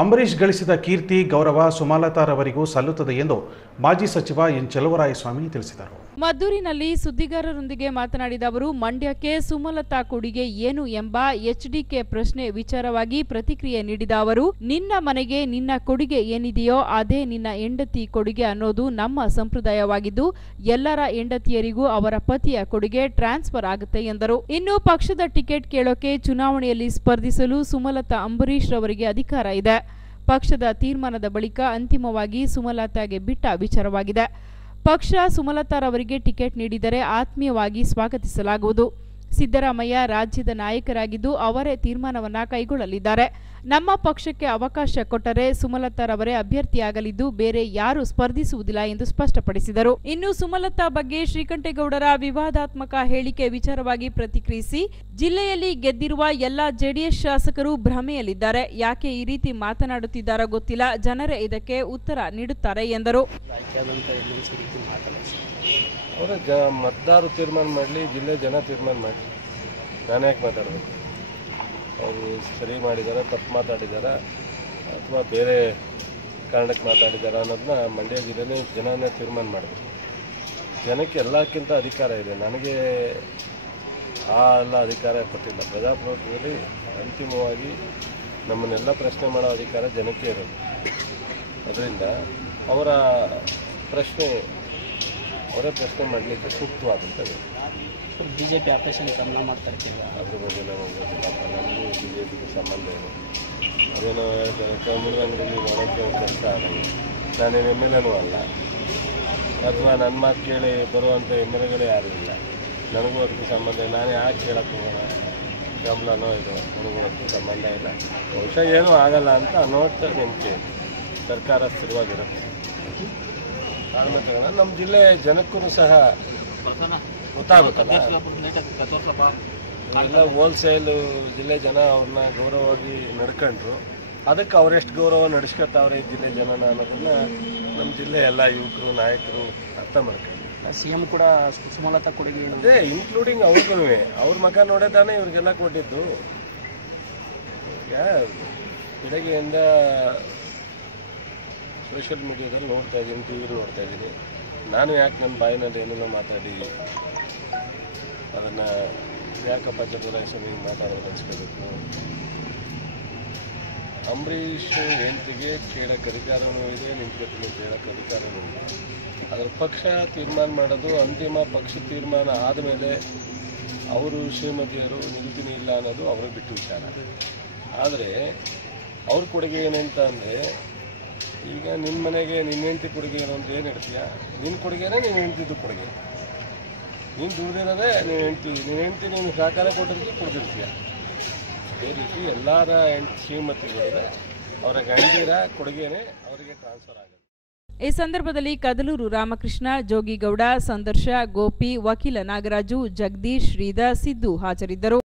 ಅಂಬರೀಷ್ ಗಳಿಸಿದ ಕೀರ್ತಿ ಗೌರವ ಸುಮಲತಾರವರಿಗೂ ಸಲ್ಲುತ್ತದೆ ಎಂದು ಮಾಜಿ ಸಚಿವ ಎನ್ ಚೆಲುವರಾಯಸ್ವಾಮಿ ತಿಳಿಸಿದರು. ಮದ್ದೂರಿನಲ್ಲಿ ಸುದ್ದಿಗಾರರೊಂದಿಗೆ ಮಾತನಾಡಿದ ಅವರು, ಮಂಡ್ಯಕ್ಕೆ ಸುಮಲತಾ ಕೊಡುಗೆ ಏನು ಎಂಬ ಎಚ್ಡಿಕೆ ಪ್ರಶ್ನೆ ವಿಚಾರವಾಗಿ ಪ್ರತಿಕ್ರಿಯೆ ನೀಡಿದ ಅವರು, ನಿನ್ನ ಮನೆಗೆ ನಿನ್ನ ಕೊಡುಗೆ ಏನಿದೆಯೋ ಅದೇ ನಿನ್ನ ಹೆಂಡತಿ ಕೊಡುಗೆ ಅನ್ನೋದು ನಮ್ಮ ಸಂಪ್ರದಾಯವಾಗಿದ್ದು, ಎಲ್ಲರ ಹೆಂಡತಿಯರಿಗೂ ಅವರ ಪತಿಯ ಕೊಡುಗೆ ಟ್ರಾನ್ಸ್ಫರ್ ಆಗುತ್ತೆ ಎಂದರು. ಇನ್ನು ಪಕ್ಷದ ಟಿಕೆಟ್ ಕೇಳೋಕೆ ಚುನಾವಣೆಯಲ್ಲಿ ಸ್ಪರ್ಧಿಸಲು ಸುಮಲತಾ ಅಂಬರೀಷ್ ರವರಿಗೆ ಅಧಿಕಾರ ಇದೆ. ಪಕ್ಷದ ತೀರ್ಮಾನದ ಬಳಿಕ ಅಂತಿಮವಾಗಿ ಸುಮಲತಾಗೆ ಬಿಟ್ಟ ವಿಚಾರವಾಗಿದೆ. ಪಕ್ಷ ಸುಮಲತಾರವರಿಗೆ ಟಿಕೆಟ್ ನೀಡಿದರೆ ಆತ್ಮೀಯವಾಗಿ ಸ್ವಾಗತಿಸಲಾಗುವುದು. ಸಿದ್ದರಾಮಯ್ಯ ರಾಜ್ಯದ ನಾಯಕರಾಗಿದ್ದು ಅವರೇ ತೀರ್ಮಾನವನ್ನ ಕೈಗೊಳ್ಳಲಿದ್ದಾರೆ. ನಮ್ಮ ಪಕ್ಷಕ್ಕೆ ಅವಕಾಶ ಕೊಟ್ಟರೆ ಸುಮಲತಾರವರೇ ಅಭ್ಯರ್ಥಿಯಾಗಲಿದ್ದು ಬೇರೆ ಯಾರೂ ಸ್ಪರ್ಧಿಸುವುದಿಲ್ಲ ಎಂದು ಸ್ಪಷ್ಟಪಡಿಸಿದರು. ಇನ್ನು ಸುಮಲತಾ ಬಗ್ಗೆ ಶ್ರೀಕಂಠೇಗೌಡರ ವಿವಾದಾತ್ಮಕ ಹೇಳಿಕೆ ವಿಚಾರವಾಗಿ ಪ್ರತಿಕ್ರಿಯಿಸಿ, ಜಿಲ್ಲೆಯಲ್ಲಿ ಗೆದ್ದಿರುವ ಎಲ್ಲಾ ಜೆಡಿಎಸ್ ಶಾಸಕರು ಭ್ರಮೆಯಲ್ಲಿದ್ದಾರೆ. ಯಾಕೆ ಈ ರೀತಿ ಮಾತನಾಡುತ್ತಿದ್ದಾರೋ ಗೊತ್ತಿಲ್ಲ. ಜನರೇ ಇದಕ್ಕೆ ಉತ್ತರ ನೀಡುತ್ತಾರೆ ಎಂದರು. ಮತದಾರರು ತೀರ್ಮಾನ ಮಾಡಲಿ, ಜಿಲ್ಲೆ ಜನ ತೀರ್ಮಾನ ಮಾಡಲಿ. ನಾನು ಯಾಕೆ ಮಾತಾಡಬೇಕು? ಅವರು ಸರಿ ಮಾಡಿದಾರ, ತಪ್ಪು ಮಾತಾಡಿದಾರ, ಅಥವಾ ಬೇರೆ ಕಾರಣಕ್ಕೆ ಮಾತಾಡಿದಾರ ಅನ್ನೋದನ್ನ ಮಂಡ್ಯ ಜಿಲ್ಲೆನೇ ಜನನೇ ತೀರ್ಮಾನ ಮಾಡಬೇಕು. ಜನಕ್ಕೆ ಎಲ್ಲಕ್ಕಿಂತ ಅಧಿಕಾರ ಇದೆ. ನನಗೆ ಎಲ್ಲ ಅಧಿಕಾರ ಕೊಟ್ಟಿಲ್ಲ. ಪ್ರಜಾಪ್ರಭುತ್ವದಲ್ಲಿ ಅಂತಿಮವಾಗಿ ನಮ್ಮನ್ನೆಲ್ಲ ಪ್ರಶ್ನೆ ಮಾಡೋ ಅಧಿಕಾರ ಜನಕ್ಕೆ ಇರೋದು. ಅದರಿಂದ ಅವರ ಪ್ರಶ್ನೆ ಅವರೇ ಪ್ರಶ್ನೆ ಮಾಡಲಿಕ್ಕೆ ಸೂಕ್ತವಾದಂಥದ್ದು. ಬಿಜೆಪಿ ಆಪರೇಷನ್ ಗಮನ ಮಾಡ್ತಾರೆ. ಅದ್ರ ಬಗ್ಗೆ ನಮಗೆ ಗೊತ್ತಿಲ್ಲಪ್ಪ. ನನಗೂ ಬಿಜೆಪಿಗೆ ಸಂಬಂಧ ಇದೆ. ಅದೇನೋ ಹೇಳ್ತಾರೆ, ಕಮ್ಮಿ ಅಂಗಡಿಗೆ ಮಾಡೋಕ್ಕೆ ಕೆಲಸ ಆಗಲ್ಲ. ನಾನೇನು ಎಮ್ ಎಲ್ ಎನೂ ಅಲ್ಲ, ಅಥವಾ ನನ್ನ ಮಾತು ಕೇಳಿ ಬರುವಂಥ ಎಮ್ ಎಲ್ ಎಗಳೇ ಯಾರೂ ಇಲ್ಲ. ನನಗೂ ಅದಕ್ಕೆ ಸಂಬಂಧ ಇಲ್ಲ. ನಾನು ಯಾಕೆ ಕೇಳಕ್ಕೆ ಹೋಗೋಣ? ಗಮನನೋ ಇದು ನನಗೂ ಅದಕ್ಕೆ ಸಂಬಂಧ ಇಲ್ಲ. ಬಹುಶಃ ಏನೂ ಆಗಲ್ಲ ಅಂತ ಅನ್ನೋಷ್ಟು ನಂಬಿಕೆ ಸರ್ಕಾರ ಸ್ಥಿರವಾಗಿರುತ್ತೆ. ನಮ್ಮ ಜಿಲ್ಲೆ ಜನಕ್ಕೂ ಸಹ ಗೊತ್ತಾಗುತ್ತಲ್ಲ. ಎಲ್ಲ ಹೋಲ್ಸೇಲು ಜಿಲ್ಲೆ ಜನ ಅವ್ರನ್ನ ಗೌರವವಾಗಿ ನಡ್ಕೊಂಡ್ರು. ಅದಕ್ಕೆ ಅವರೆಷ್ಟು ಗೌರವ ನಡೆಸ್ಕೊತಾವ್ರೆ ಈ ಜಿಲ್ಲೆ ಜನನ ಅನ್ನೋದನ್ನ ನಮ್ಮ ಜಿಲ್ಲೆ ಎಲ್ಲ ಯುವಕರು ನಾಯಕರು ಅರ್ಥ ಮಾಡ್ಕೊಂಡ್ರು. ಸಿಎಂ ಕೂಡ ಸುಮಲತಾ ಕೊಡುಗೆ ಅದೇ ಇನ್ಕ್ಲೂಡಿಂಗ್ ಅವ್ರಿಗೂ ಅವ್ರ ಮಗ ನೋಡೇ ತಾನೇ ಇವ್ರಿಗೆಲ್ಲ ಕೊಟ್ಟಿದ್ದು. ಈಗ ಬೆಳಗ್ಗೆಯಿಂದ ಸೋಷಿಯಲ್ ಮೀಡಿಯಾದಲ್ಲಿ ನೋಡ್ತಾ ಇದ್ದೀನಿ, ಟಿ ವಿಲಿ ನೋಡ್ತಾ ಇದ್ದೀನಿ. ನಾನು ಯಾಕೆ ನನ್ನ ಬಾಯಿನಲ್ಲಿ ಏನೇನೋ ಮಾತಾಡಿ ಅದನ್ನು ಯಾಕಪ್ಪ ಚೆಲುವರಾಯಸ್ವಾಮಿ ಮಾತಾಡೋದು ಅನ್ಸ್ಕೋಬೇಕು? ಅಂಬರೀಷ್ ಹೆಂಡತಿಗೆ ಕೇಳಕ್ಕೆ ಅಧಿಕಾರವೂ ಇದೆ, ನಿಂತ್ಕೊತೀನಿ ಅಂತ ಹೇಳಕ್ಕೆ ಅಧಿಕಾರವೂ ಇಲ್ಲ. ಅದರ ಪಕ್ಷ ತೀರ್ಮಾನ ಮಾಡೋದು ಅಂತಿಮ. ಪಕ್ಷ ತೀರ್ಮಾನ ಆದಮೇಲೆ ಅವರು ಶ್ರೀಮತಿಯರು ನಿಲ್ತೀನಿ ಇಲ್ಲ ಅನ್ನೋದು ಅವ್ರಿಗೆ ಬಿಟ್ಟು ವಿಚಾರ. ಆದರೆ ಅವ್ರ ಕೊಡುಗೆ ಏನಂತ ಅಂದರೆ, ಈಗ ನಿಮ್ಮ ಮನೆಗೆ ನಿನ್ನ ಹೆಂಡತಿ ಕೊಡುಗೆ ಏನು ಅಂತ ಏನು ಹೇಳ್ತೀಯಾ? ನಿನ್ನ ಕೊಡುಗೆನೇ ನೀನು ಹೆಂಡ್ತಿದ್ದು ಕೊಡುಗೆ. ನೀನು ದುಡ್ದಿರೋದೇ ನಿನ್ನ ಹೆಂಡ್ತಿ ನೀನು ಸಹಕಾರ ಕೊಟ್ಟಿರ್ತೀವಿ ಕೊಡ್ತಿರ್ತೀಯ. ಅದೇ ರೀತಿ ಎಲ್ಲರ ಶ್ರೀಮತಿಗಳಿದೆ, ಅವರ ಗಂಡಿರ ಕೊಡುಗೆನೇ ಅವರಿಗೆ ಟ್ರಾನ್ಸ್ಫರ್ ಆಗುತ್ತೆ. ಈ ಸಂದರ್ಭದಲ್ಲಿ ಕದಲೂರು ರಾಮಕೃಷ್ಣ, ಜೋಗಿಗೌಡ, ಸಂದರ್ಶ, ಗೋಪಿ, ವಕೀಲ ನಾಗರಾಜು, ಜಗದೀಶ್, ಶ್ರೀಧರ್, ಸಿದ್ದು ಹಾಜರಿದ್ದರು.